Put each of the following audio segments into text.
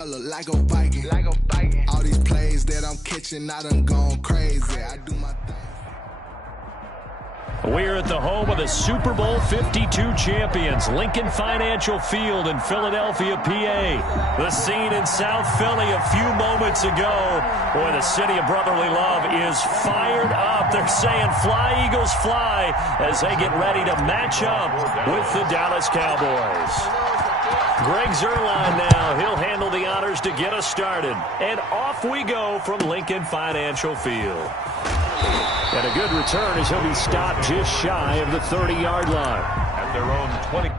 I look like a Viking. All these plays that I'm catching, I done gone crazy. I do my thing. We're at the home of the Super Bowl 52 champions, Lincoln Financial Field in Philadelphia, PA. The scene in South Philly a few moments ago. Boy, the city of brotherly love is fired up. They're saying fly, Eagles, fly, as they get ready to match up with the Dallas Cowboys. Greg Zuerlein now. He'll handle the honors to get us started. And off we go from Lincoln Financial Field. And a good return as he'll be stopped just shy of the 30-yard line. At their own 20.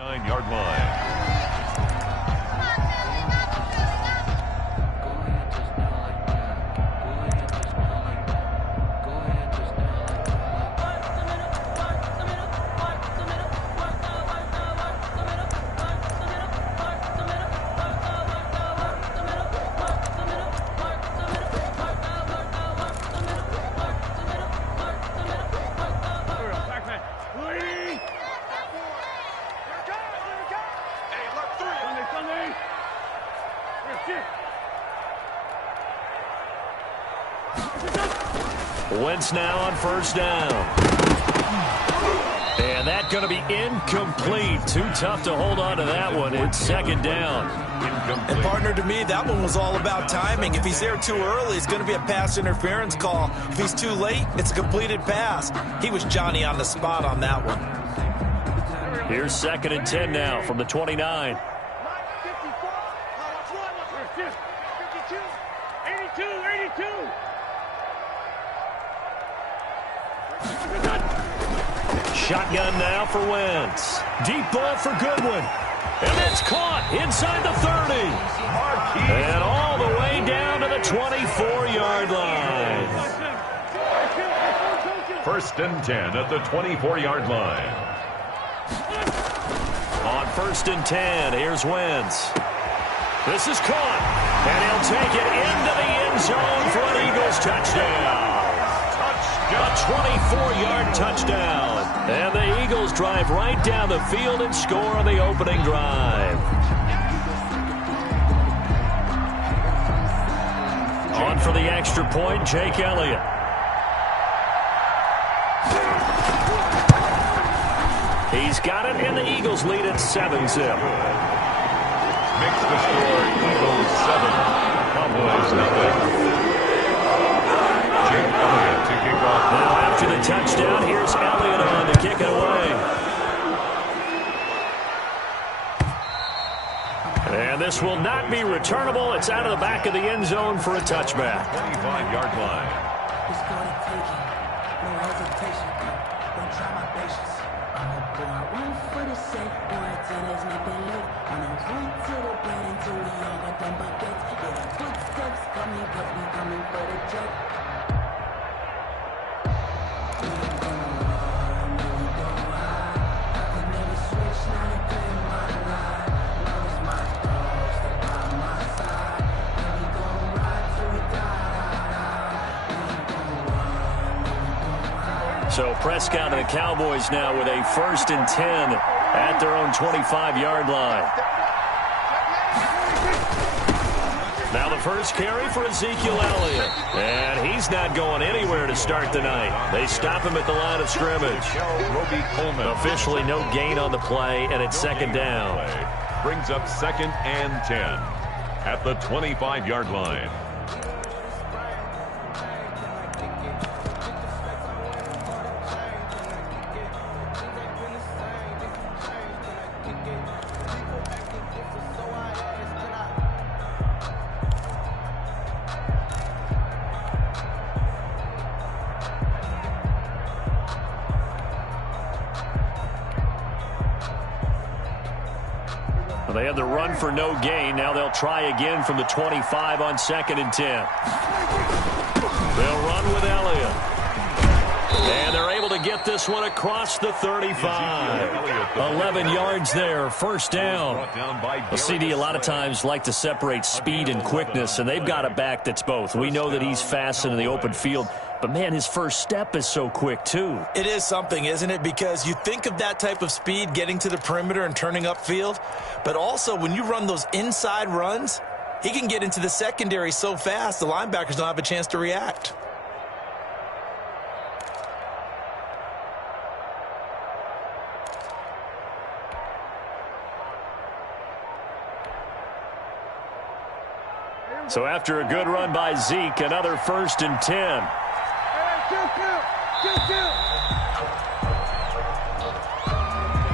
29-yard line. Wentz now on first down. And that's going to be incomplete. Too tough to hold on to that one. It's second down. Incomplete. And partner, to me, that one was all about timing. If he's there too early, it's going to be a pass interference call. If he's too late, it's a completed pass. He was Johnny on the spot on that one. Here's second and 10 now from the 29. Shotgun now for Wentz. Deep ball for Goodwin. And it's caught inside the 30. And all the way down to the 24-yard line. First and 10 at the 24-yard line. On first and 10, here's Wentz. This is caught. And he'll take it into the end zone for an Eagles touchdown. A 24-yard touchdown. And the Eagles drive right down the field and score on the opening drive. On for the extra point, Jake Elliott. He's got it, and the Eagles lead at 7-zip. Makes the score Eagles 7, Cowboys nothing. Jake Elliott to kick off. Now after the touchdown, here's Elliott on to kick it away. And this will not be returnable. It's out of the back of the end zone for a touchback. 25-yard line. It's gonna take it. No hesitation. Don't try my patience. I'm a boy. I run for the sake. Boy, till there's nothing left. I'm gonna run to the bread until we all got them buckets. Yeah, the footsteps coming, cause we coming for the check. So Prescott and the Cowboys now with a first and 10 at their own 25-yard line. Now the first carry for Ezekiel Elliott. And he's not going anywhere to start the night. They stop him at the line of scrimmage. Officially no gain on the play, and it's second down. Brings up second and 10 at the 25-yard line. They had the run for no gain. Now they'll try again from the 25 on second and 10. They'll run with Elliott. And they're able to get this one across the 35. 11 yards there, first down. Well, CD, a lot of times like to separate speed and quickness, and they've got a back that's both. We know that he's fast in the open field, but, man, his first step is so quick, too. It is something, isn't it? Because you think of that type of speed getting to the perimeter and turning upfield, but also when you run those inside runs, he can get into the secondary so fast the linebackers don't have a chance to react. So after a good run by Zeke, another first and 10.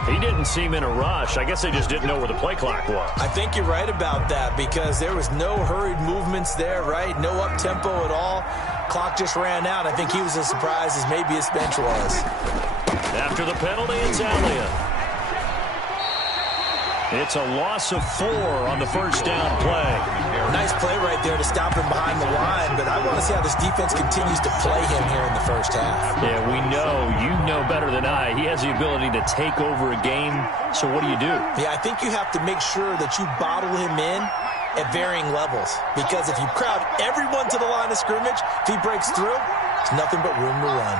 He didn't seem in a rush. I guess they just didn't know where the play clock was. I think you're right about that because there was no hurried movements there, right? No up-tempo at all. Clock just ran out. I think he was as surprised as maybe his bench was. After the penalty, it's Elliott. It's a loss of 4 on the first down play. Nice play right there to stop him behind the line, but I want to see how this defense continues to play him here in the first half. Yeah, we know. You know better than I. He has the ability to take over a game, so what do you do? Yeah, I think you have to make sure that you bottle him in at varying levels, because if you crowd everyone to the line of scrimmage, if he breaks through, there's nothing but room to run.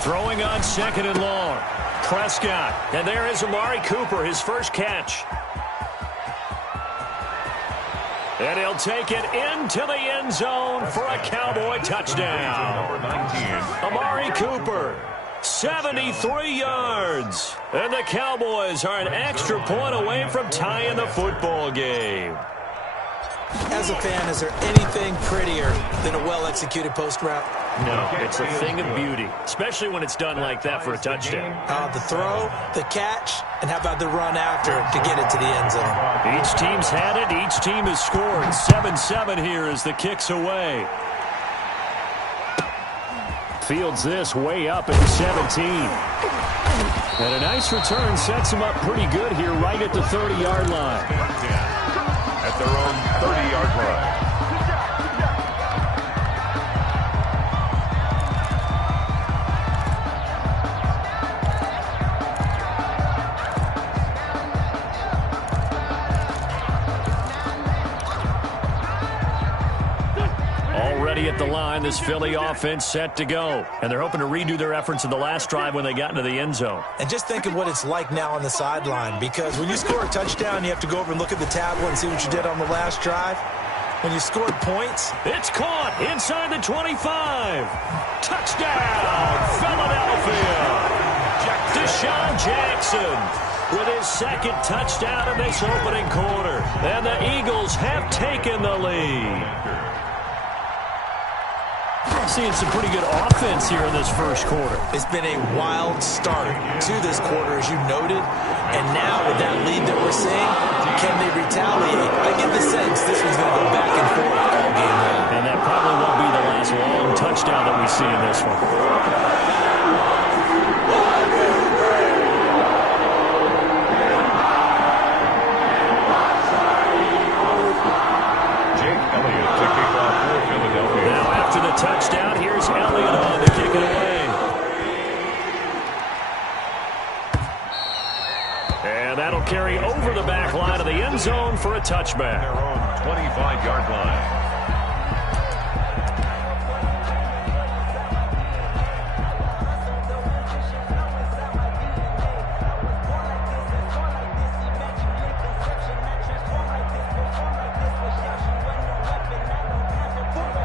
Throwing on 2nd and long. Prescott. And there is Amari Cooper, his first catch. And he'll take it into the end zone for a Cowboy touchdown. Number 19. Amari Cooper, 73 yards. And the Cowboys are an extra point away from tying the football game. As a fan, is there anything prettier than a well-executed post route? No, it's a thing of beauty, especially when it's done like that for a touchdown. The throw, the catch, and how about the run after to get it to the end zone? Each team's had it. Each team has scored. 7-7 here as the kick's away. Fields this way up at the 17. And a nice return sets him up pretty good here right at the 30-yard line. At their own 30-yard line. Already at the line, this Philly offense set to go. And they're hoping to redo their efforts in the last drive when they got into the end zone. And just think of what it's like now on the sideline, because when you score a touchdown, you have to go over and look at the tablet and see what you did on the last drive. When you scored points, it's caught inside the 25. Touchdown, Philadelphia. Deshaun Jackson with his second touchdown in this opening quarter. And the Eagles have taken the lead. Seeing some pretty good offense here in this first quarter. It's been a wild start to this quarter, as you noted. And now with that lead that we're seeing, can they retaliate? I get the sense this one's going to go back and forth all game long. And that probably won't be the last long touchdown that we see in this one. Touchdown. Here's Elliott on to kick it away. And that'll carry over the back line of the end zone for a touchback. Their own 25-yard line.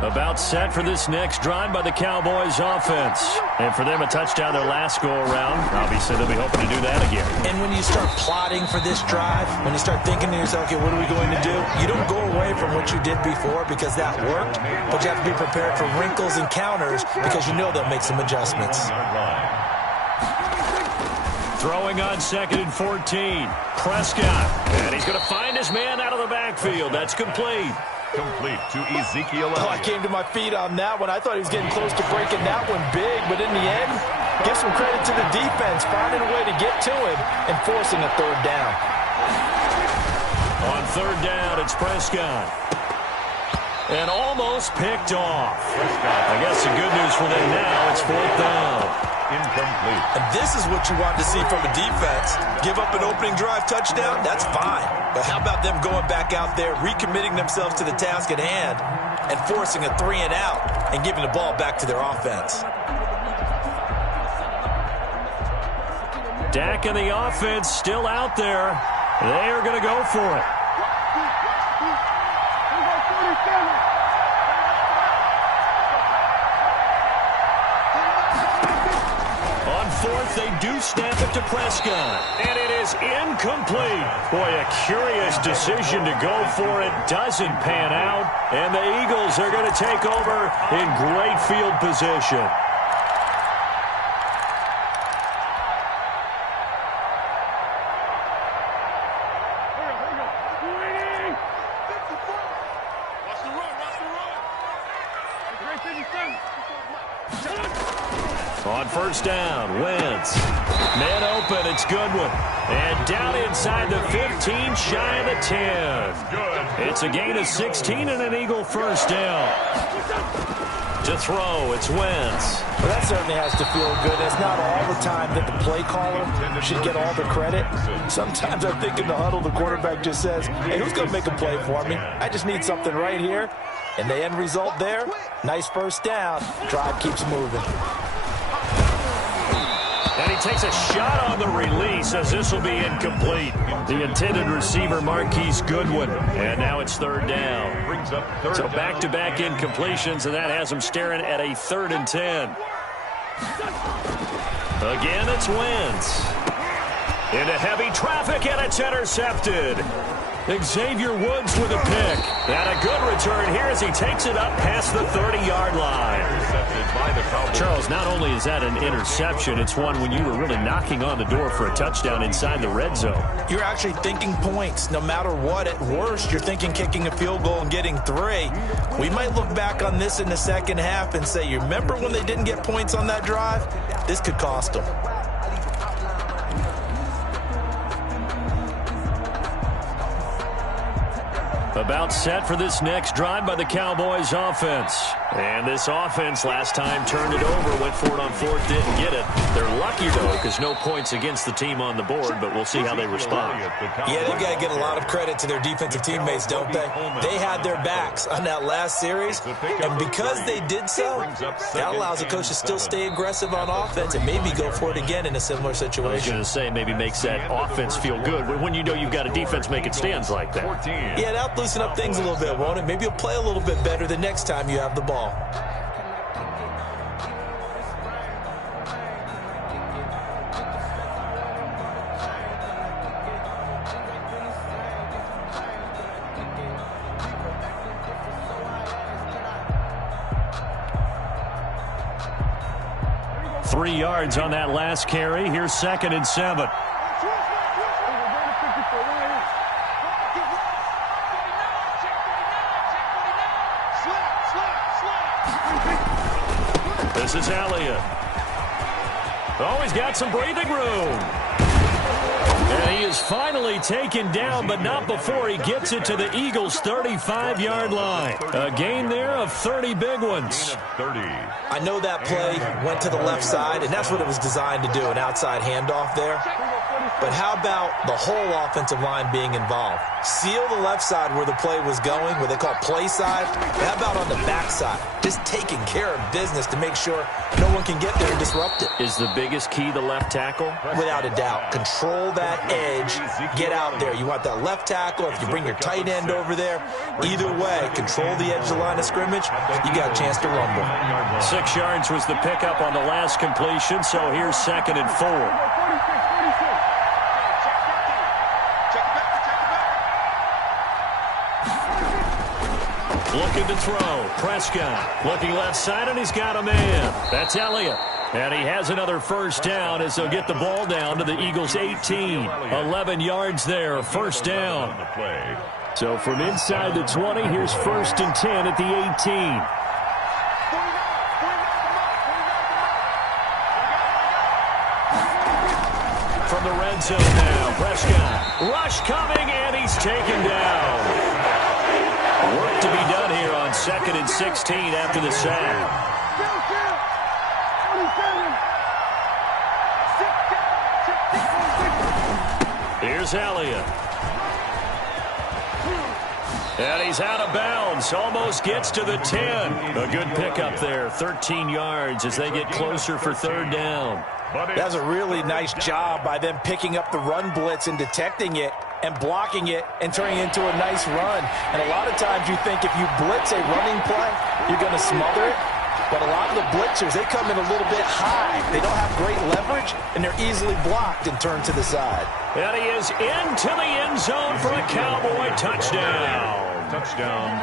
About set for this next drive by the Cowboys offense. And for them, a touchdown their last go-around. Obviously, they'll be hoping to do that again. And when you start plotting for this drive, when you start thinking to yourself, okay, what are we going to do? You don't go away from what you did before because that worked, but you have to be prepared for wrinkles and counters because you know they'll make some adjustments. Throwing on 2nd and 14. Prescott. And he's going to find his man out of the backfield. That's complete. Complete to Ezekiel I Elliott. came to my feet on that one. I thought he was getting close to breaking that one big, but in the end, give some credit to the defense, finding a way to get to him and forcing a third down. On third down, it's Prescott. And almost picked off. I guess the good news for them now, it's 4th down. Incomplete. And this is what you want to see from a defense. Give up an opening drive touchdown, that's fine. But how about them going back out there, recommitting themselves to the task at hand, and forcing a 3-and-out and giving the ball back to their offense? Dak and the offense still out there. They are going to go for it. Fourth, they do snap it to Prescott. And it is incomplete. Boy, a curious decision to go for it. Doesn't pan out. And the Eagles are going to take over in great field position. On first down, Wentz. Man open, it's Goodwin. And down inside the 15, shy of the 10. It's a gain of 16 and an Eagle first down. To throw, it's Wentz. Well, that certainly has to feel good. It's not all the time that the play caller should get all the credit. Sometimes I think in the huddle, the quarterback just says, hey, who's going to make a play for me? I just need something right here. And the end result there, nice first down. Drive keeps moving. And he takes a shot on the release as this will be incomplete. The intended receiver, Marquise Goodwin. And now it's third down. So back-to-back incompletions, and that has him staring at a 3rd and 10. Again, it's Wentz. Into heavy traffic, and it's intercepted. Xavier Woods with a pick. And a good return here as he takes it up past the 30-yard line. Charles, not only is that an interception, it's one when you were really knocking on the door for a touchdown inside the red zone. You're actually thinking points. No matter what, at worst, you're thinking kicking a field goal and getting 3. We might look back on this in the second half and say, you remember when they didn't get points on that drive? This could cost them. About set for this next drive by the Cowboys offense. And this offense last time turned it over, went for it on 4th, didn't get it. They're lucky, though, because no points against the team on the board, but we'll see how they respond. Yeah, they've got to get a lot of credit to their defensive teammates, don't they? They had their backs on that last series, and because they did so, that allows the coach to still stay aggressive on offense and maybe go for it again in a similar situation. I was going to say maybe makes that offense feel good when you know you've got a defense making stands like that. Yeah, that'll loosen up things a little bit, won't it? Maybe you'll play a little bit better the next time you have the ball. 3 yards on that last carry. Here's 2nd and 7. This is Elliott. Oh, he's got some breathing room. And he is finally taken down, but not before he gets it to the Eagles' 35-yard line. A gain there of 30 big ones. I know that play went to the left side, and that's what it was designed to do, an outside handoff there. But how about the whole offensive line being involved? Seal the left side where the play was going, what they call play side. But how about on the back side? Just taking care of business to make sure no one can get there and disrupt it. Is the biggest key the left tackle? Without a doubt. Control that edge. Get out there. You want that left tackle. If you bring your tight end over there, either way, control the edge of the line of scrimmage. You got a chance to rumble. 6 yards was the pickup on the last completion, so here's 2nd and 4. Looking to throw. Prescott looking left side, and he's got a man. That's Elliott. And he has another first down as they'll get the ball down to the Eagles' 18. 11 yards there, first down. So from inside the 20, here's 1st and 10 at the 18. From the red zone now, Prescott. Rush coming, and he's taken down. Work to be done here on 2nd and 16 after the sack. Here's Elliott. And he's out of bounds. Almost gets to the 10. A good pickup there. 13 yards as they get closer for 3rd down. That's a really nice job by them picking up the run blitz and detecting it and blocking it and turning it into a nice run. And a lot of times you think if you blitz a running play, you're going to smother it. But a lot of the blitzers, they come in a little bit high. They don't have great leverage, and they're easily blocked and turned to the side. And he is into the end zone for a Cowboy touchdown.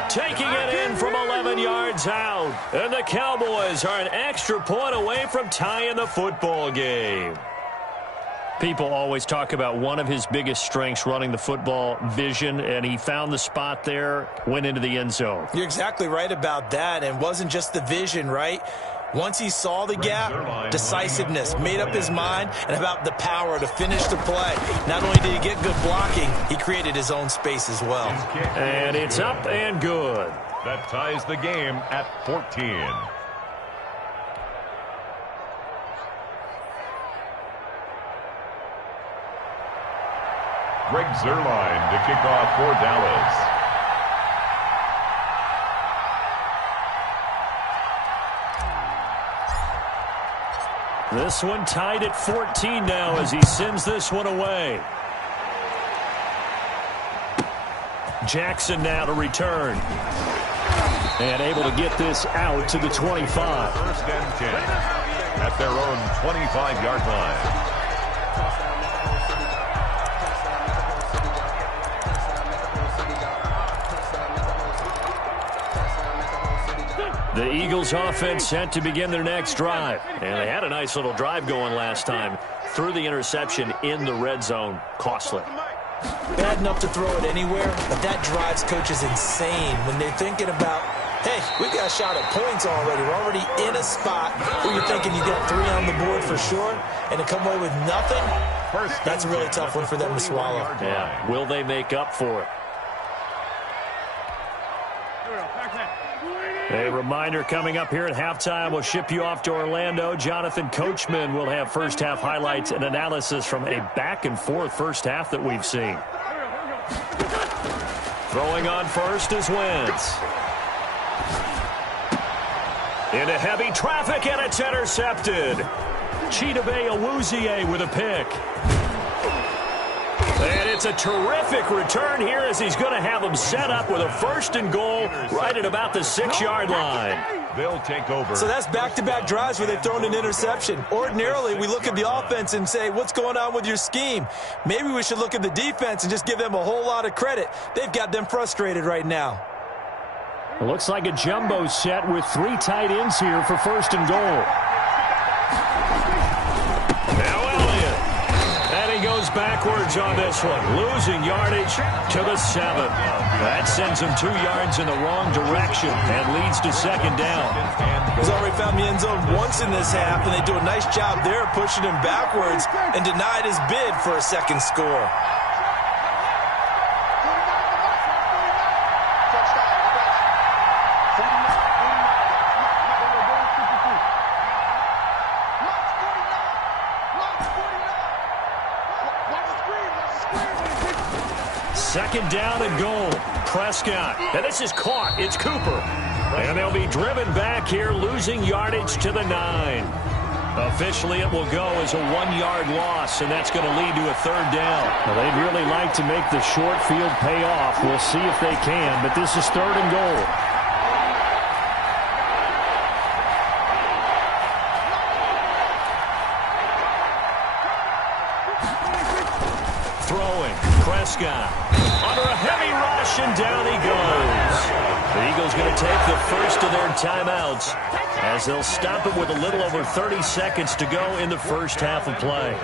Taking it in from 11 yards out. And the Cowboys are an extra point away from tying the football game. People always talk about one of his biggest strengths, running the football, vision, and he found the spot there, went into the end zone. You're exactly right about that, and it wasn't just the vision, right? Once he saw the gap, decisiveness, made up his mind, and about the power to finish the play. Not only did he get good blocking, he created his own space as well. And it's up and good. That ties the game at 14. Greg Zuerlein to kick off for Dallas. This one tied at 14 now as he sends this one away. Jackson now to return. And able to get this out to the 25. First and 10 at their own 25-yard line. The Eagles offense set to begin their next drive. And they had a nice little drive going last time. Threw the interception in the red zone. Costly. Bad enough to throw it anywhere, but that drives coaches insane when they're thinking about, hey, we got a shot at points already. We're already in a spot where you're thinking you got 3 on the board for sure, and to come away with nothing, that's a really tough one for them to swallow. Yeah, will they make up for it? A reminder coming up here at halftime. We'll ship you off to Orlando. Jonathan Coachman will have first-half highlights and analysis from a back-and-forth first half that we've seen. Throwing on first is Wentz. Into heavy traffic, and it's intercepted. Chidobe Awuzie with a pick. And it's a terrific return here as he's going to have them set up with a first and goal right at about the 6-yard line. They'll take over. So that's back-to-back drives where they've thrown an interception. Ordinarily, we look at the offense and say, what's going on with your scheme? Maybe we should look at the defense and just give them a whole lot of credit. They've got them frustrated right now. It looks like a jumbo set with 3 tight ends here for first and goal. Goes backwards on this one, losing yardage to the 7. That sends him 2 yards in the wrong direction and leads to second down. He's already found the end zone once in this half, and they do a nice job there pushing him backwards and denied his bid for a second score. Second down and goal. Prescott. And this is caught. It's Cooper. And they'll be driven back here, losing yardage to the 9. Officially, it will go as a 1-yard loss, and that's going to lead to a third down. Well, they'd really like to make the short field pay off. We'll see if they can, but this is third and goal. Throwing. Prescott. Under a heavy rush, and down he goes. The Eagles going to take the first of their timeouts as they'll stop it with a little over 30 seconds to go in the first half of play.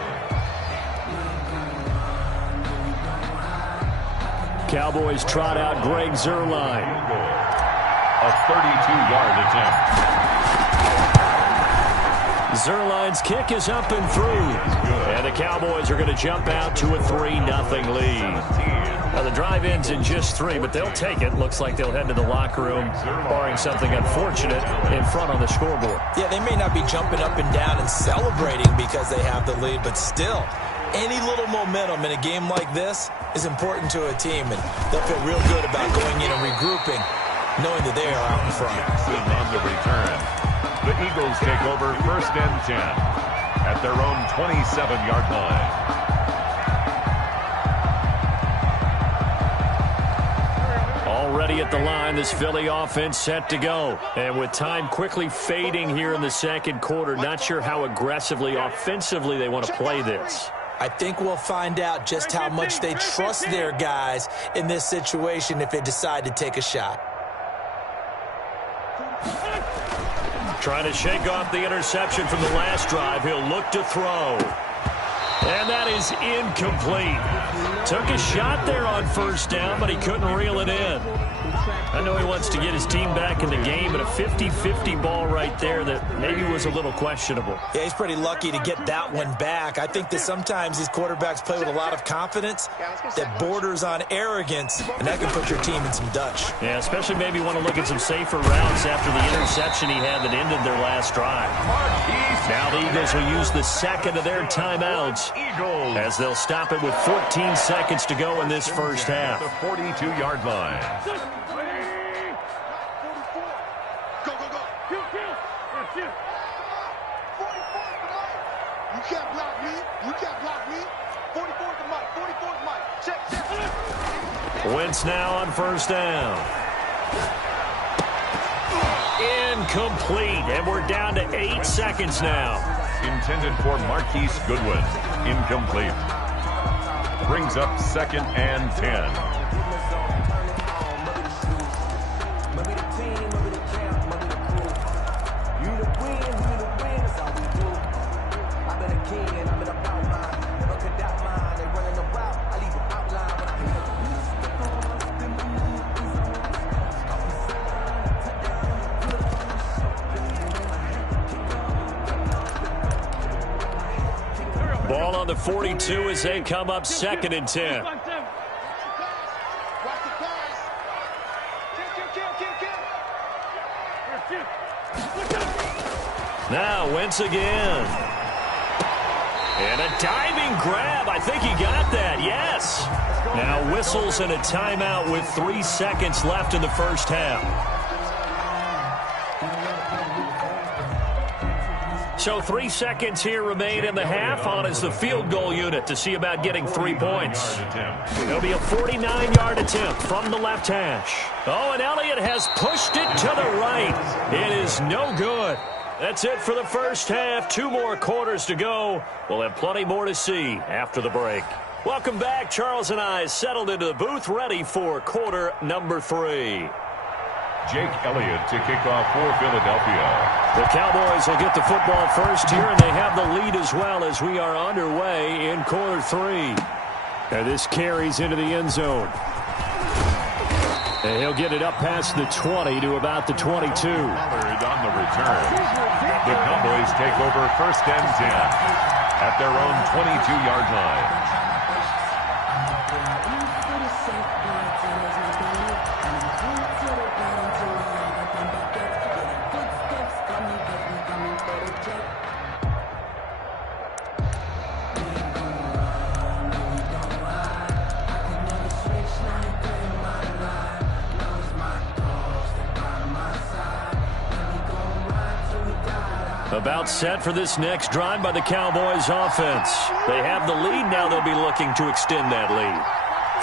Cowboys trot out Greg Zuerlein. A 32-yard attempt. Zuerlein's kick is up and through. And the Cowboys are going to jump out to a 3-0 lead. Now, the drive ends in just 3, but they'll take it. Looks like they'll head to the locker room, barring something unfortunate, in front on the scoreboard. Yeah, they may not be jumping up and down and celebrating because they have the lead, but still, any little momentum in a game like this is important to a team, and they'll feel real good about going in and regrouping, knowing that they are out in front. On the return, the Eagles take over first and 10 at their own 27-yard line. Already at the line, this Philly offense set to go. And with time quickly fading here in the second quarter, not sure how aggressively, offensively they want to play this. I think we'll find out just how much they trust their guys in this situation if they decide to take a shot. Trying to shake off the interception from the last drive. He'll look to throw. And that is incomplete. Took a shot there on first down, but he couldn't reel it in. I know he wants to get his team back in the game, but a 50-50 ball right there that maybe was a little questionable. Yeah, he's pretty lucky to get that one back. I think that sometimes these quarterbacks play with a lot of confidence that borders on arrogance, and that can put your team in some Dutch. Yeah, especially maybe want to look at some safer routes after the interception he had that ended their last drive. Now the Eagles will use the second of their timeouts as they'll stop it with 14 seconds to go in this first half. The 42-yard line. You can't block me. You can't block me. 44 is the mic. 44 is the mic. Check. Wentz now on first down. Incomplete, and we're down to 8 seconds now. Intended for Marquise Goodwin. Incomplete. Brings up 2nd and 10. Ball on the 42 as they come up 2nd and 10. Now Wentz again. And a diving grab. I think he got that. Yes. Now whistles and a timeout with 3 seconds left in the first half. So 3 seconds here remain in the half. On is the field goal unit to see about getting 3 points. It'll be a 49-yard attempt from the left hash. Oh, and Elliott has pushed it to the right. It is no good. That's it for the first half. 2 more quarters to go. We'll have plenty more to see after the break. Welcome back. Charles and I settled into the booth, ready for quarter number 3. Jake Elliott to kick off for Philadelphia. The Cowboys will get the football first here, and they have the lead as well as we are underway in quarter 3. And this carries into the end zone. And he'll get it up past the 20 to about the 22. On the return. The Cowboys take over 1st and 10 at their own 22-yard line. About set for this next drive by the Cowboys offense. They have the lead. Now they'll be looking to extend that lead.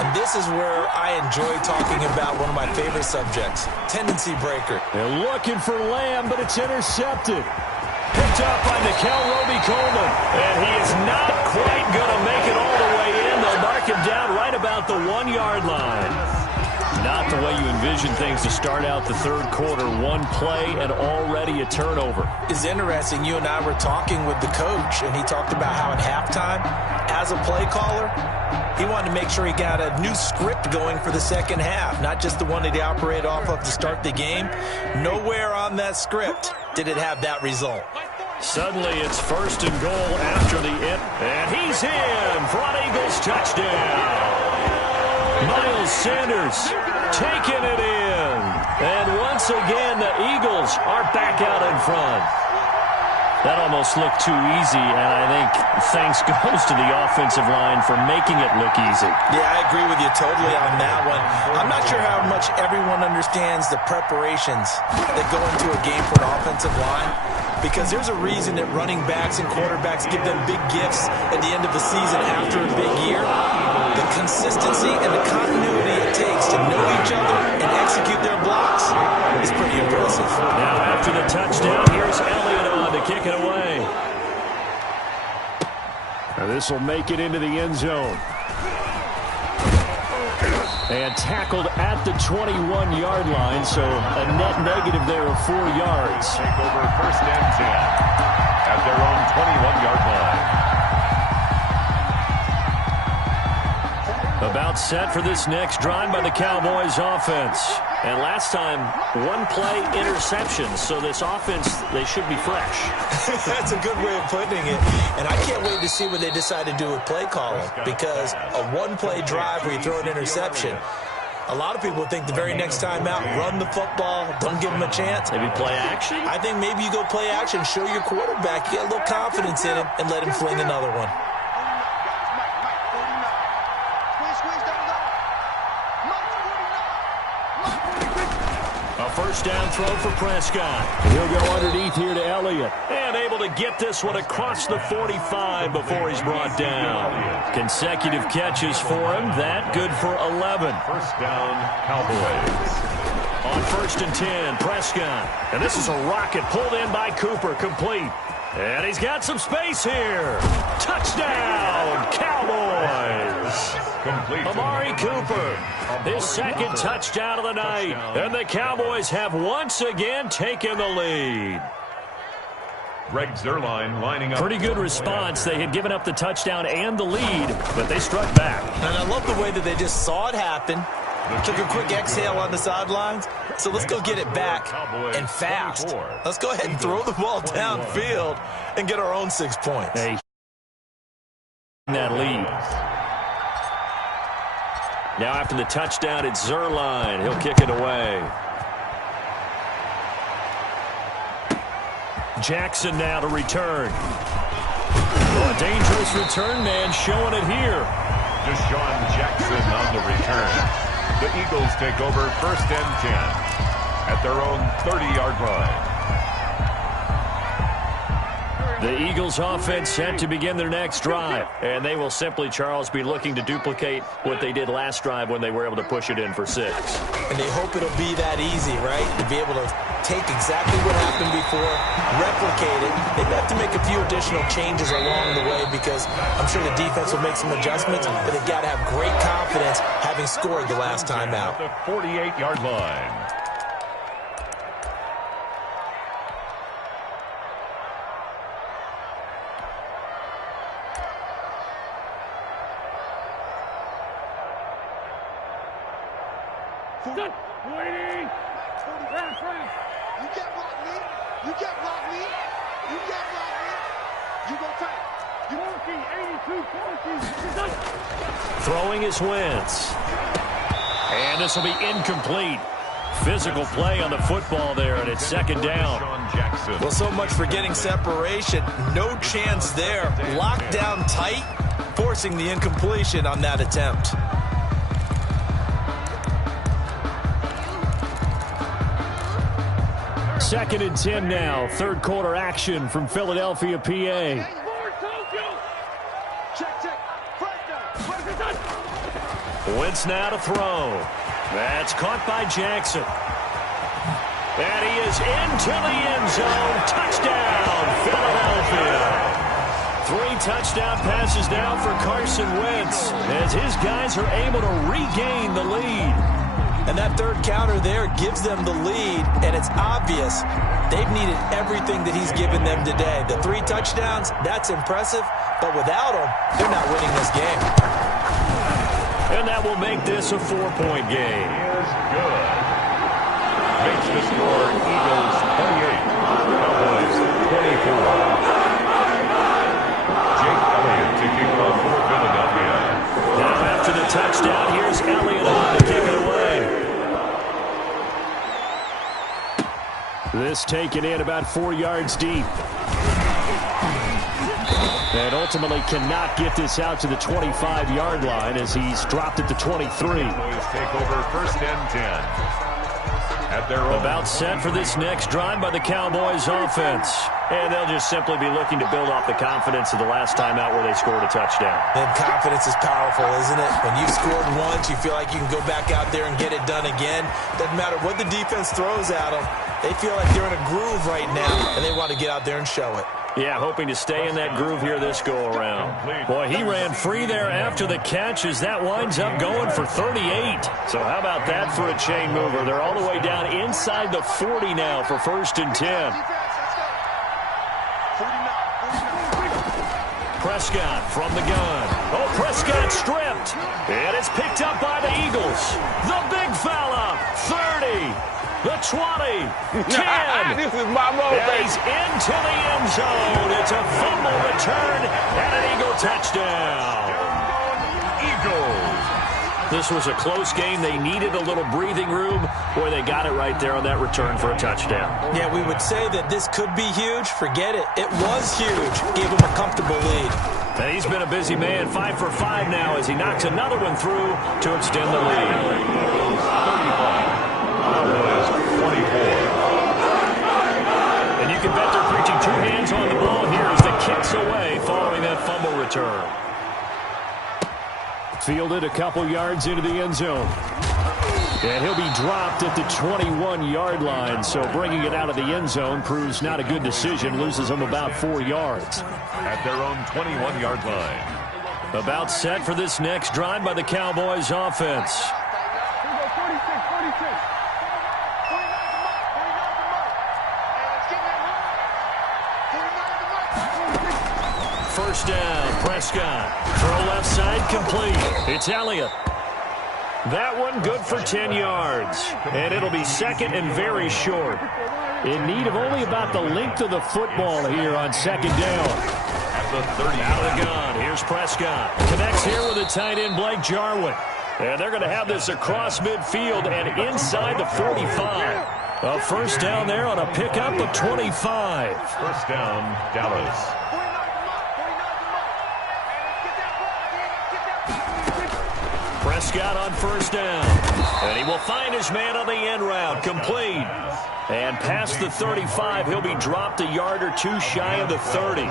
And this is where I enjoy talking about one of my favorite subjects, tendency breaker. They're looking for Lamb, but it's intercepted. Picked up by Nickel Roby-Coleman. And he is not quite going to make it all the way in. They'll mark him down right about the 1-yard line. Not the way you envision things to start out the third quarter. 1 play and already a turnover. It's interesting. You and I were talking with the coach, and he talked about how at halftime, as a play caller, he wanted to make sure he got a new script going for the second half, not just the one that he operated off of to start the game. Nowhere on that script did it have that result. Suddenly it's 1st and goal after the and he's in for an Eagles touchdown. Miles Sanders taking it in. And once again, the Eagles are back out in front. That almost looked too easy, and I think thanks goes to the offensive line for making it look easy. Yeah, I agree with you totally on that one. I'm not sure how much everyone understands the preparations that go into a game for an offensive line, because there's a reason that running backs and quarterbacks give them big gifts at the end of the season after a big year. The consistency and the continuity it takes to know each other and execute their blocks is pretty impressive. Now after the touchdown, here's Elliott on to kick it away. Now this will make it into the end zone. And tackled at the 21-yard line, so a net negative there of 4 yards. Take over 1st and 10 at their own 21-yard line. About set for this next drive by the Cowboys offense. And last time, one-play interceptions. So this offense, they should be fresh. That's a good way of putting it. And I can't wait to see what they decide to do with play calling, because a one-play drive where you throw an interception, a lot of people think the very next time out, run the football, don't give them a chance. Maybe play action? I think maybe you go play action, show your quarterback, you get a little confidence in him, and let him fling another one. First down throw for Prescott. He'll go underneath here to Elliott. And able to get this one across the 45 before he's brought down. Consecutive catches for him. That good for 11. First down, Cowboys. On 1st and 10, Prescott. And this is a rocket pulled in by Cooper, complete. And he's got some space here. Touchdown, Cowboys. Complete. Amari Cooper, his second touchdown of the night. And the Cowboys have once again taken the lead. Greg Zuerlein lining up. Pretty good response. They had given up the touchdown and the lead, but they struck back. And I love the way that they just saw it happen. Took a quick exhale on the sidelines. So let's go get it back and fast. Let's go ahead and throw the ball downfield and get our own 6 points. Hey, that lead. Now after the touchdown, it's Zuerlein. He'll kick it away. Jackson now to return. Oh, a dangerous return man showing it here. Deshaun Jackson on the return. The Eagles take over 1st and 10 at their own 30-yard line. The Eagles offense set to begin their next drive. And they will simply, Charles, be looking to duplicate what they did last drive when they were able to push it in for 6. And they hope it'll be that easy, right? To be able to take exactly what happened before, replicate it. They've got to make a few additional changes along the way, because I'm sure the defense will make some adjustments, but they've got to have great confidence having scored the last time out. The 48-yard line. Waiting. You can't block me. You can't block me. You can't block me. You go tight. You 82 Throwing is Wentz. And this will be incomplete. Physical play on the football there, and it's 2nd down. Well, so much for getting separation. No chance there. Locked down tight, forcing the incompletion on that attempt. Second and 10 now. 3rd quarter action from Philadelphia, PA. Wentz now to throw. That's caught by Jackson. And he is into the end zone. Touchdown, Philadelphia. 3 touchdown passes now for Carson Wentz as his guys are able to regain the lead. And that 3rd counter there gives them the lead, and it's obvious they've needed everything that he's given them today. The 3 touchdowns, that's impressive, but without him, they're not winning this game. And that will make this a 4-point game. Is good. Makes the score Eagles 28, Cowboys 24. Jake Elliott to kick off for Philadelphia. Now after the touchdown, here's Elliott on to kick it away. This taken in about 4 yards deep. And ultimately cannot get this out to the 25-yard line as he's dropped at the 23. Cowboys take over 1st and 10 at their own. About set for this next drive by the Cowboys offense. And they'll just simply be looking to build off the confidence of the last time out where they scored a touchdown. And confidence is powerful, isn't it? When you've scored once, you feel like you can go back out there and get it done again. Doesn't matter what the defense throws at them. They feel like they're in a groove right now, and they want to get out there and show it. Yeah, hoping to stay in that groove here this go-around. Boy, he ran free there after the catch as that winds up going for 38. So how about that for a chain mover? They're all the way down inside the 40 now for 1st and 10. Prescott from the gun. Oh, Prescott stripped. And it's picked up by the Eagles. The big fella, 30, the 20, 10. This is my moment. And he's into the end zone. It's a fumble return and an Eagle touchdown. Eagles. This was a close game. They needed a little breathing room. Boy, they got it right there on that return for a touchdown. Yeah, we would say that this could be huge. Forget it. It was huge. Gave him a comfortable lead. And he's been a busy man. 5 for 5 now as he knocks another one through to extend the lead. Cowboys 24. And you can bet they're preaching 2 hands on the ball here as the kick's away following that fumble return. Fielded a couple yards into the end zone. And he'll be dropped at the 21-yard line. So bringing it out of the end zone proves not a good decision. Loses him about 4 yards. At their own 21-yard line. About set for this next drive by the Cowboys offense. First down, Prescott. Throw left side, complete. It's Elliott. That one good for 10 yards. And it'll be second and very short. In need of only about the length of the football here on second down. At the 30. Out of the gun, here's Prescott. Connects here with a tight end, Blake Jarwin. And they're going to have this across midfield and inside the 45. A first down there on a pickup of 25. First down, Dallas. Prescott on first down. And he will find his man on the end route. Complete. And past the 35, he'll be dropped a yard or 2 shy of the 30.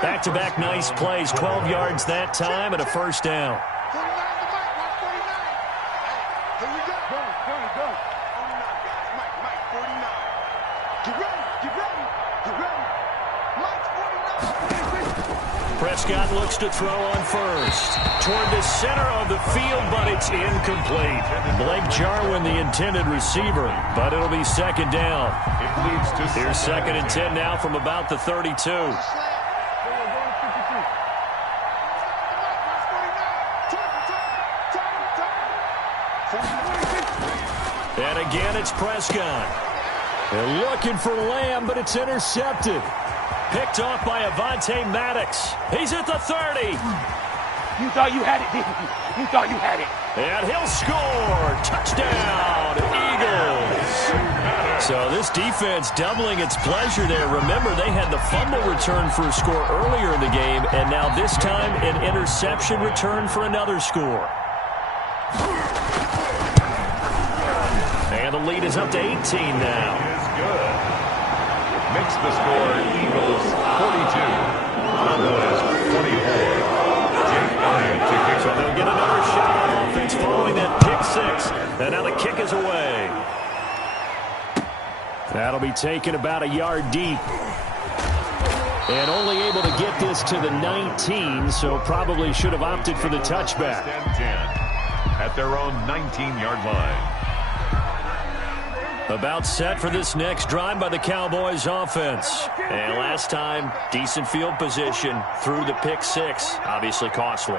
Back-to-back nice plays. 12 yards that time and a first down. Prescott looks to throw on first. Toward the center of the field, but it's incomplete. Blake Jarwin, the intended receiver, but it'll be second down. It leads to Here's second and 10 now from about the 32. And again, it's Prescott. They're looking for Lamb, but it's intercepted. Picked off by Avonte Maddox. He's at the 30. You thought you had it, didn't you? You thought you had it. And he'll score. Touchdown, Eagles. So this defense doubling its pleasure there. Remember, they had the fumble return for a score earlier in the game, and now this time an interception return for another score. And the lead is up to 18 now. is good. Makes the score Eagles 42. Cowboys 24. Jake Elliott to kick. So they'll get another shot on offense following that pick 6. And now the kick is away. That'll be taken about a yard deep. And only able to get this to the 19, so probably should have opted for the touchback. First and 10 at their own 19-yard line. About set for this next drive by the Cowboys offense. And last time, decent field position through the pick 6. Obviously costly.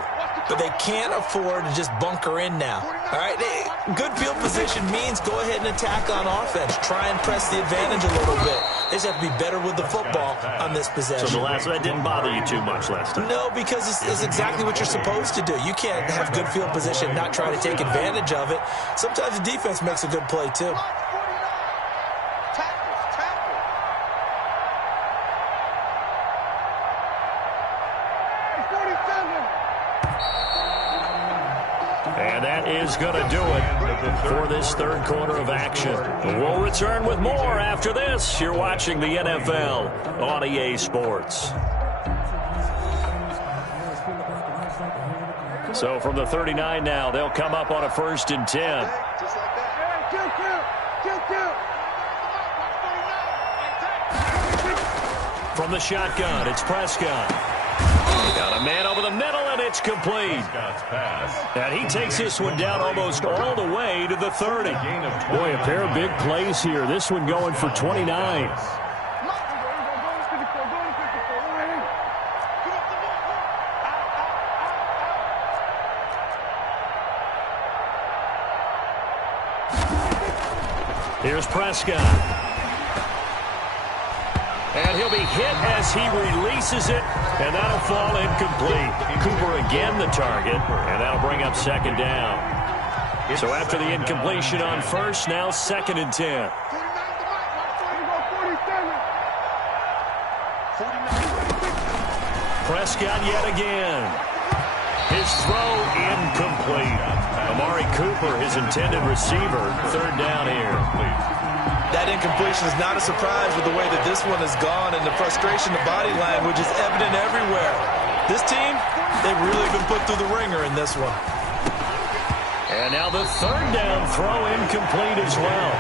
But they can't afford to just bunker in now. All right, good field position means go ahead and attack on offense. Try and press the advantage a little bit. They just have to be better with the football on this possession. So that didn't bother you too much last time? No, because it's exactly what you're supposed to do. You can't have good field position and not try to take advantage of it. Sometimes the defense makes a good play, too. And that is going to do it for this third quarter of action. We'll return with more after this. You're watching the NFL on EA Sports. So from the 39 now, they'll come up on a first and 10. From the shotgun, it's Prescott. Got a man over the middle, and it's complete. And he takes this one down almost all the way to the 30. Boy, a pair of big plays here. This one going for 29. Here's Prescott. And he'll be hit as he releases it, and that'll fall incomplete. Cooper again the target, and that'll bring up second down. So after the incompletion on first, now 2nd and 10. Prescott yet again. His throw incomplete. Amari Cooper, his intended receiver, 3rd down here. That incompletion is not a surprise with the way that this one has gone, and the frustration, the body language is evident everywhere. This team, they've really been put through the ringer in this one. And now the 3rd down throw incomplete as well.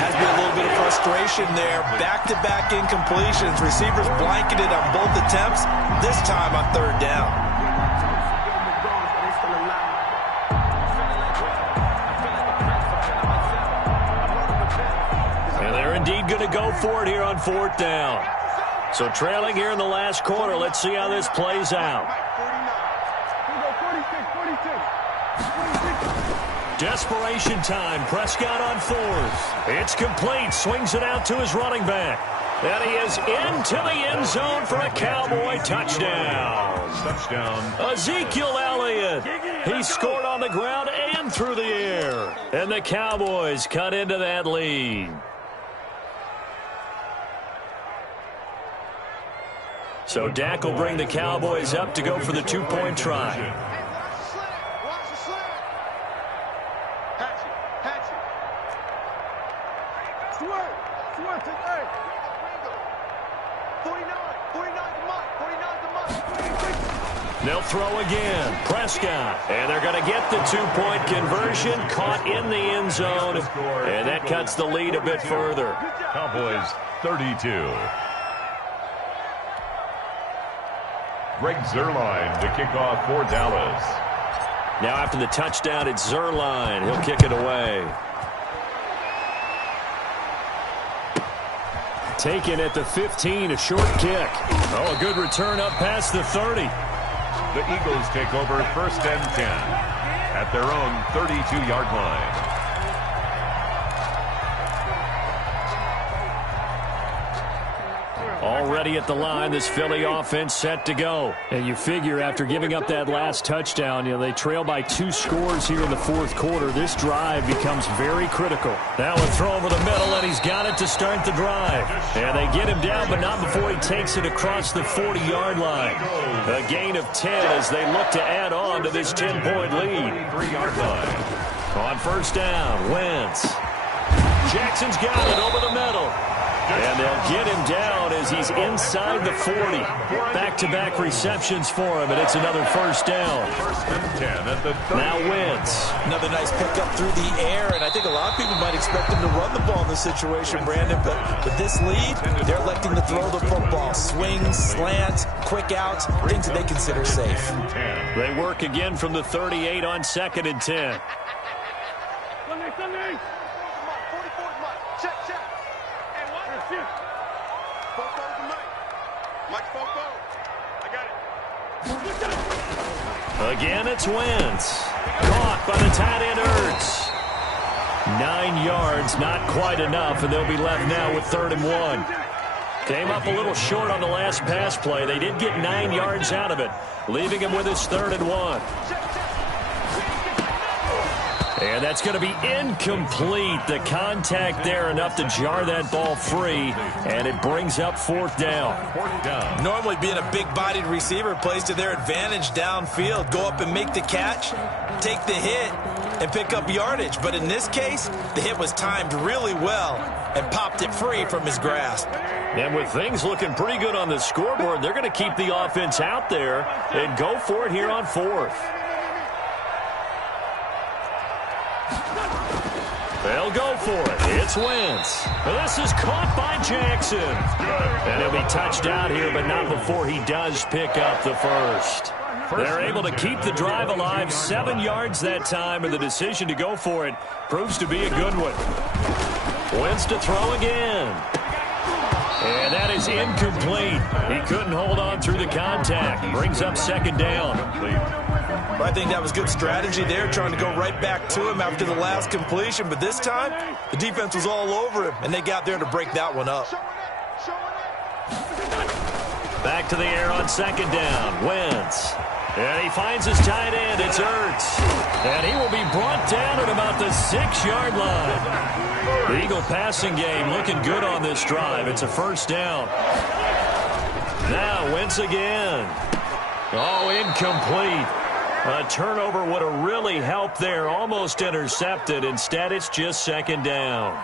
Has been a little bit of frustration there. Back-to-back incompletions. Receivers blanketed on both attempts, this time on 3rd down. And they're indeed going to go for it here on 4th down. So trailing here in the last quarter. Let's see how this plays out. Desperation time. Prescott on 4th. It's complete. Swings it out to his running back. And he is into the end zone for a Cowboy touchdown. Ezekiel Elliott. He scored on the ground and through the air. And the Cowboys cut into that lead. So Dak will bring the Cowboys up to go for the 2-point try. They'll throw again. Prescott. And they're going to get the 2-point conversion. Caught in the end zone. And that cuts the lead a bit further. Cowboys 32. Greg Zuerlein to kick off for Dallas. Now after the touchdown, it's Zuerlein. He'll kick it away. Taken at the 15, a short kick. Oh, a good return up past the 30. The Eagles take over 1st and 10 at their own 32-yard line. Already at the line, this Philly offense set to go. And you figure after giving up that last touchdown, they trail by 2 scores here in the 4th quarter. This drive becomes very critical. Now a throw over the middle, and he's got it to start the drive. And they get him down, but not before he takes it across the 40-yard line. A gain of 10 as they look to add on to this 10-point lead. 3-yard line. On 1st down, Wentz. Jackson's got it over the middle. And they'll get him down as he's inside the 40. Back-to-back receptions for him, and it's another 1st down. 1st and 10 at the 30. Now Wentz. Another nice pickup through the air, and I think a lot of people might expect him to run the ball in this situation, Brandon. But with this lead, they're electing to throw the football. Swings, slants, quick outs, things that they consider safe. They work again from the 38 on 2nd and 10. Again, it's Wentz. Caught by the tight end, Ertz. 9 yards, not quite enough, and they'll be left now with 3rd and 1. Came up a little short on the last pass play. They did get 9 yards out of it, leaving him with his 3rd and 1. And that's going to be incomplete. The contact there enough to jar that ball free, and it brings up 4th down. 4th down. Normally being a big-bodied receiver plays to their advantage downfield. Go up and make the catch, take the hit, and pick up yardage. But in this case, the hit was timed really well and popped it free from his grasp. And with things looking pretty good on the scoreboard, they're going to keep the offense out there and go for it here on 4th. They'll go for it. It's Wentz. This is caught by Jackson. And he'll be touched out here, but not before he does pick up the 1st. They're able to keep the drive alive. 7 yards that time, and the decision to go for it proves to be a good one. Wentz to throw again. And that is incomplete. He couldn't hold on through the contact. Brings up second down. I think that was good strategy there, trying to go right back to him after the last completion. But this time, the defense was all over him, and they got there to break that one up. Back to the air on second down. Wentz. And he finds his tight end. It's Ertz. And he will be brought down at about the 6-yard line. The Eagle passing game looking good on this drive. It's a first down. Now Wentz again. Oh, incomplete. A turnover would have really helped there. Almost intercepted. Instead, it's just second down.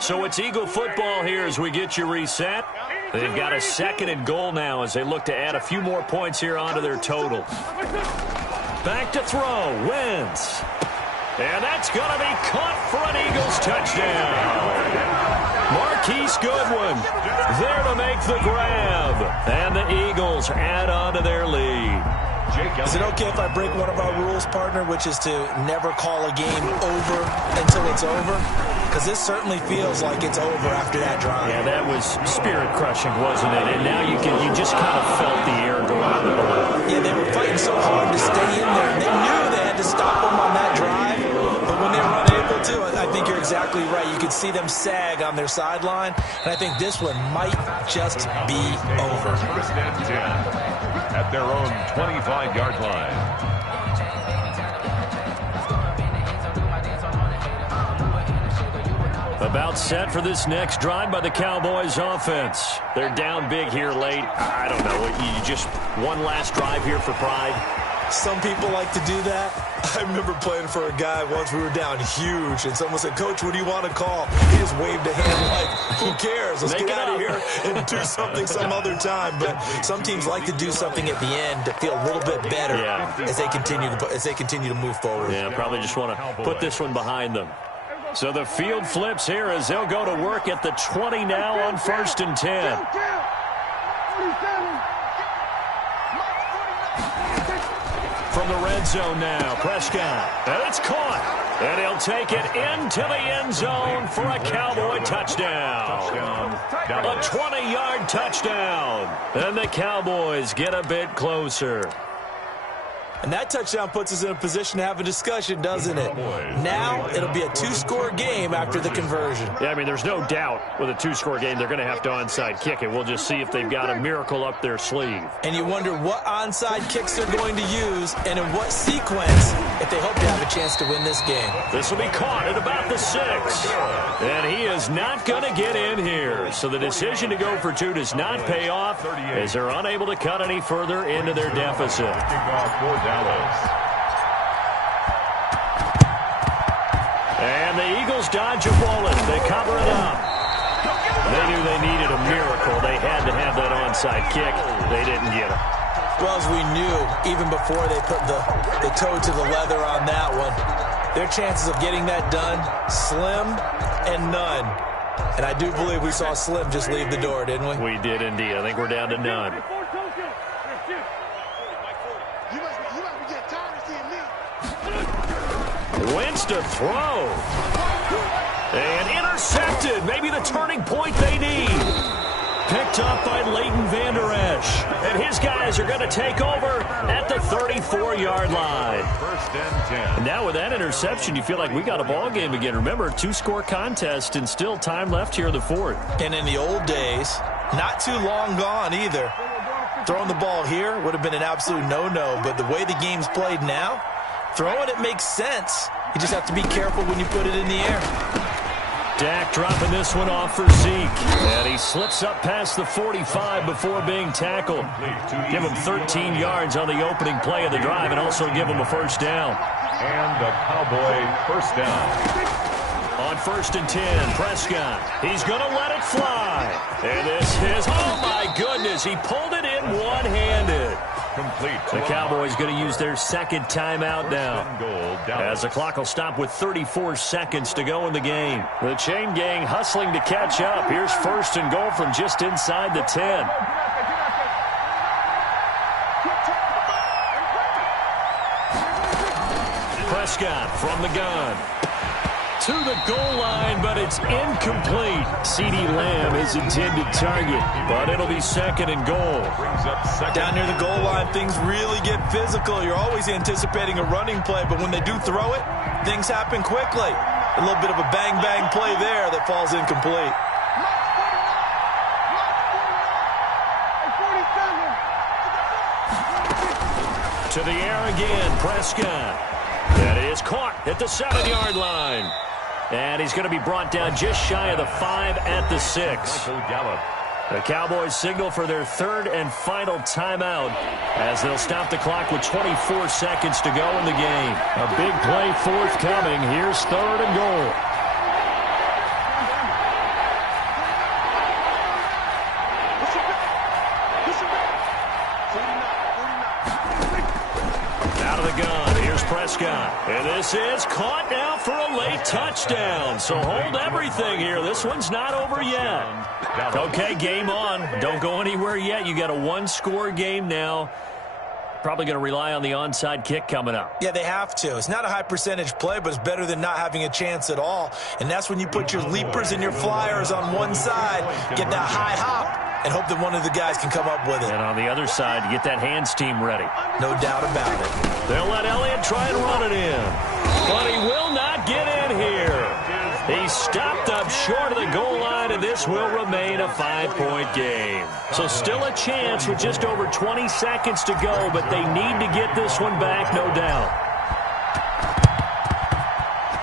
So it's Eagle football here as we get you reset. They've got a 2nd and goal now as they look to add a few more points here onto their total. Back to throw. Wentz. And that's going to be caught for an Eagles touchdown. Marquise Goodwin there to make the grab. And the Eagles add on to their lead. Is it okay if I break one of our rules, partner, which is to never call a game over until it's over? Because this certainly feels like it's over after that drive. Yeah, that was spirit-crushing, wasn't it? And now you just kind of felt the air go out of the balloon. Yeah, they were fighting so hard to stay in there. And they knew they had to stop them on that drive. But when they were unable to, I think you're exactly right. You could see them sag on their sideline. And I think this one might just be over. First and 10 at their own 25-yard line. About set for this next drive by the Cowboys offense. They're down big here late. I don't know. You just one last drive here for pride. Some people like to do that. I remember playing for a guy once. We were down huge, and someone said, "Coach, what do you want to call?" He just waved a hand like, "Who cares? Let's get out of here and do something some other time." But some teams like to do something at the end to feel a little bit better as they continue to move forward. Yeah, probably just want to put this one behind them. So the field flips here as they'll go to work at the 20 now on 1st and 10. From the red zone now, Prescott. And it's caught. And he'll take it into the end zone for a Cowboy touchdown. A 20-yard touchdown. And the Cowboys get a bit closer. And that touchdown puts us in a position to have a discussion, doesn't it? Now it'll be a 2-score game after the conversion. Yeah, I mean, there's no doubt with a 2-score game they're going to have to onside kick it. We'll just see if they've got a miracle up their sleeve. And you wonder what onside kicks they're going to use and in what sequence if they hope to have a chance to win this game. This will be caught at about the 6. And he is not going to get in here. So the decision to go for 2 does not pay off as they're unable to cut any further into their deficit. And the Eagles dodge a bullet. They cover it up. They knew they needed a miracle. They had to have that onside kick. They didn't get it. Well, as we knew, even before they put the toe to the leather on that one, their chances of getting that done, slim and none. And I do believe we saw Slim just leave the door, didn't we? We did indeed. I think we're down to none. Wentz to throw. And intercepted. Maybe the turning point they need. Picked up by Leighton Vander Esch. And his guys are going to take over at the 34-yard line. First and 10. And now with that interception, you feel like we got a ball game again. Remember, 2-score contest and still time left here in the 4th. And in the old days, not too long gone either, throwing the ball here would have been an absolute no-no. But the way the game's played now, throwing it makes sense. You just have to be careful when you put it in the air. Dak dropping this one off for Zeke. And he slips up past the 45 before being tackled. Give him 13 yards on the opening play of the drive and also give him a first down. And the Cowboy first down. On 1st and 10, Prescott. He's going to let it fly. And this is, oh my goodness, he pulled it in one-handed. Complete. The Cowboys going to use their 2nd timeout now, as the clock will stop with 34 seconds to go in the game. The chain gang hustling to catch up. Here's 1st and goal from just inside the 10. Prescott from the gun. to the goal line, but it's incomplete. CeeDee Lamb is intended target, but it'll be second and goal. Down near the goal line, things really get physical. You're always anticipating a running play, but when they do throw it, things happen quickly. A little bit of a bang-bang play there that falls incomplete. To the air again, Prescott. That is caught at the 7-yard line. And he's going to be brought down just shy of the 5 at the 6. The Cowboys signal for their third and final timeout as they'll stop the clock with 24 seconds to go in the game. A big play forthcoming. Here's third and goal. Prescott. And this is caught now for a late touchdown. So hold everything here. This one's not over yet. Okay, game on. Don't go anywhere yet. You got a one-score game now. Probably going to rely on the onside kick coming up. Yeah, they have to. It's not a high percentage play, but it's better than not having a chance at all. And that's when you put your leapers and your flyers on one side, get that high hop, and hope that one of the guys can come up with it. And on the other side, get that hands team ready. No doubt about it. They'll let Elliott try and run it in. But he will not get in here. He stopped up short of the goal line, and this will remain a 5-point game. So still a chance with just over 20 seconds to go, but they need to get this one back, no doubt.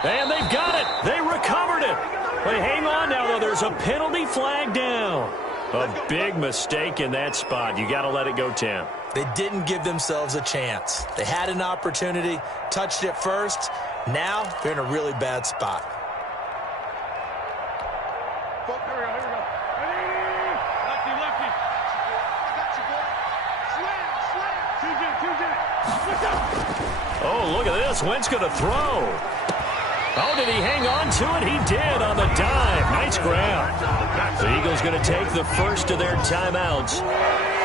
And they've got it. They recovered it. But hang on now, though. There's a penalty flag down. A big mistake in that spot. You got to let it go, Tim. They didn't give themselves a chance. They had an opportunity, touched it first. Now they're in a really bad spot. Oh, look at this. Wentz going to throw. Oh, did he hang on to it? He did on the dive. Nice grab. The Eagles going to take the first of their timeouts.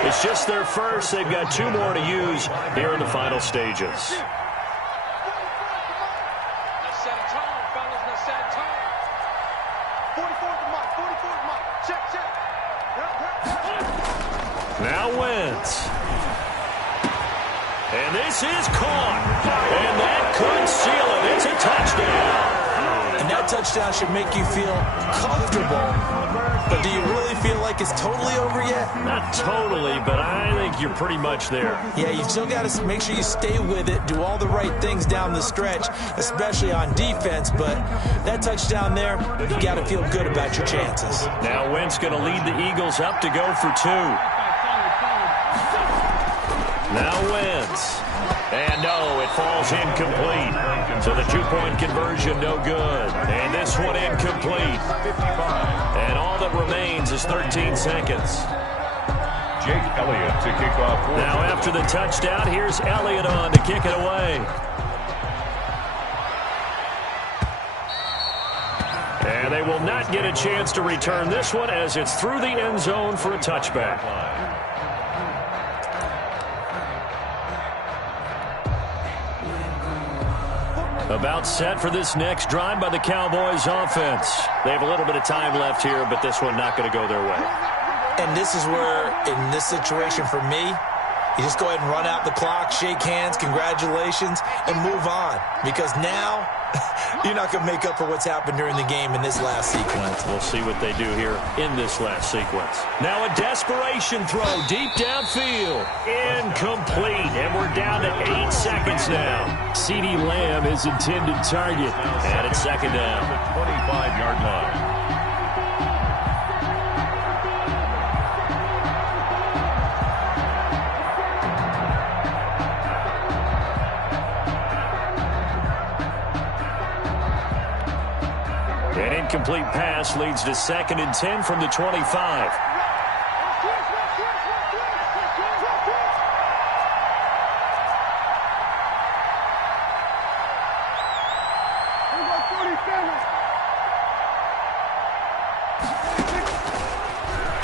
It's just their first. They've got 2 more to use here in the final stages. Let's set a tone, fellas. Let's set a tone. 44 at the mark. 44 at the mark. Check, check. Now Wentz. And this is caught. And that could seal it. It's a touchdown. And that touchdown should make you feel comfortable. But do you really feel like it's totally over yet? Not totally, but I think you're pretty much there. Yeah, you still got to make sure you stay with it, do all the right things down the stretch, especially on defense. But that touchdown there, you got to feel good about your chances. Now Wentz going to lead the Eagles up to go for 2. Now Wentz. And no, it falls incomplete. So the 2-point conversion, no good. And this one incomplete. And all that remains is 13 seconds. Jake Elliott to kick off. Now after the touchdown, here's Elliott on to kick it away. And they will not get a chance to return this one as it's through the end zone for a touchback. About set for this next drive by the Cowboys offense. They have a little bit of time left here, but this one not going to go their way. And this is where, in this situation for me, you just go ahead and run out the clock, shake hands, congratulations, and move on. Because now, you're not going to make up for what's happened during the game in this last sequence. We'll see what they do here in this last sequence. Now a desperation throw deep downfield. Incomplete. And we're down to 8 seconds now. CeeDee Lamb is intended target. And it's second down. The 25-yard line. An incomplete pass leads to 2nd and 10 from the 25.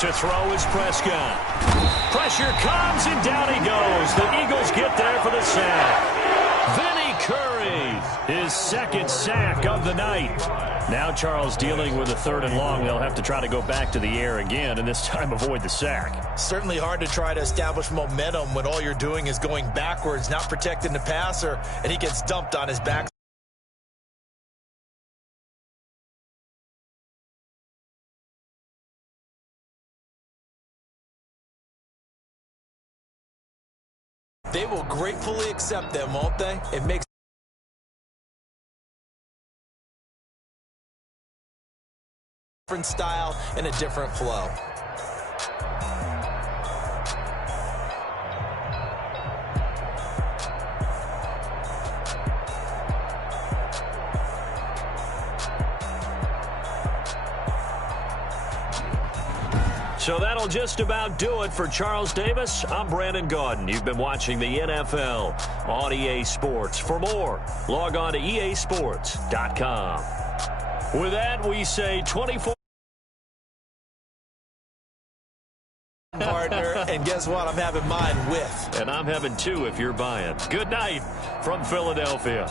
To throw is Prescott. Pressure comes, and down he goes. The Eagles get there for the sack. Then he Curry, his second sack of the night. Now Charles dealing with a 3rd and long. They'll have to try to go back to the air again, and this time avoid the sack. Certainly hard to try to establish momentum when all you're doing is going backwards, not protecting the passer, and he gets dumped on his back. They will gratefully accept them, won't they? It makes a different style and a different flow. So that'll just about do it for Charles Davis. I'm Brandon Gaudin. You've been watching the NFL on EA Sports. For more, log on to easports.com. With that, we say 24. Partner, and guess what? I'm having mine with. And I'm having 2 if you're buying. Good night from Philadelphia.